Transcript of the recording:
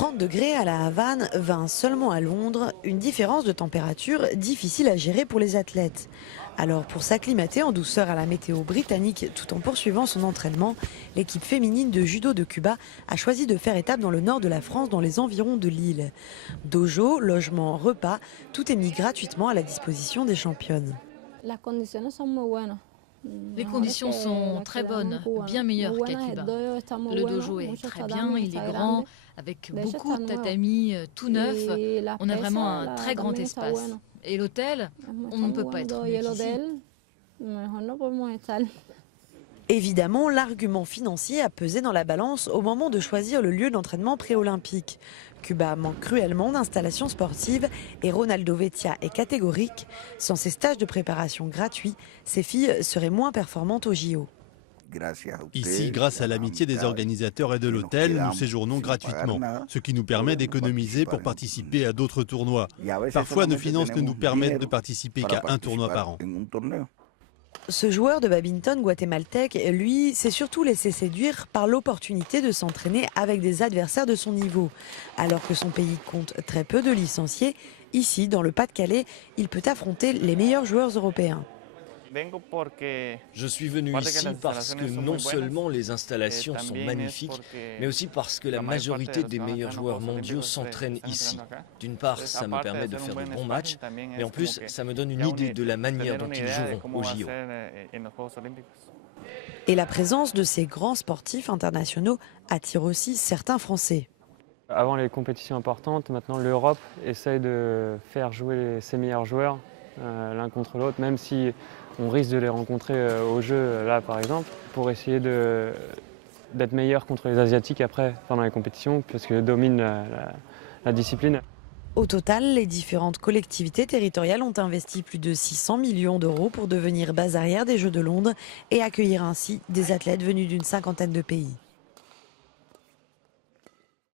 30 degrés à la Havane, 20 seulement à Londres, une différence de température difficile à gérer pour les athlètes. Alors pour s'acclimater en douceur à la météo britannique tout en poursuivant son entraînement, l'équipe féminine de judo de Cuba a choisi de faire étape dans le nord de la France dans les environs de Lille. Dojo, logement, repas, tout est mis gratuitement à la disposition des championnes. Les conditions sont très bonnes, bien meilleures qu'à Cuba. Le dojo est très bien, il est grand, avec beaucoup de tatamis tout neufs. On a vraiment un très grand espace. Et l'hôtel, on ne peut pas être mieux qu'ici. Évidemment, l'argument financier a pesé dans la balance au moment de choisir le lieu d'entraînement pré-olympique. Cuba manque cruellement d'installations sportives et Ronaldo Vecchia est catégorique. Sans ces stages de préparation gratuits, ces filles seraient moins performantes au JO. Ici, grâce à l'amitié des organisateurs et de l'hôtel, nous séjournons gratuitement, ce qui nous permet d'économiser pour participer à d'autres tournois. Parfois, nos finances ne nous permettent de participer qu'à un tournoi par an. Ce joueur de badminton guatémaltèque, lui, s'est surtout laissé séduire par l'opportunité de s'entraîner avec des adversaires de son niveau. Alors que son pays compte très peu de licenciés, ici, dans le Pas-de-Calais, il peut affronter les meilleurs joueurs européens. Je suis venu ici parce que non seulement les installations sont magnifiques, mais aussi parce que la majorité des meilleurs joueurs mondiaux s'entraînent ici. D'une part, ça me permet de faire de bons matchs, mais en plus, ça me donne une idée de la manière dont ils joueront au JO. Et la présence de ces grands sportifs internationaux attire aussi certains Français. Avant les compétitions importantes, maintenant l'Europe essaye de faire jouer ses meilleurs joueurs l'un contre l'autre, même si on risque de les rencontrer au jeu, là par exemple, pour essayer d'être meilleur contre les Asiatiques après, pendant les compétitions, parce qu'ils dominent la discipline. Au total, les différentes collectivités territoriales ont investi plus de 600 millions d'euros pour devenir base arrière des Jeux de Londres et accueillir ainsi des athlètes venus d'une cinquantaine de pays.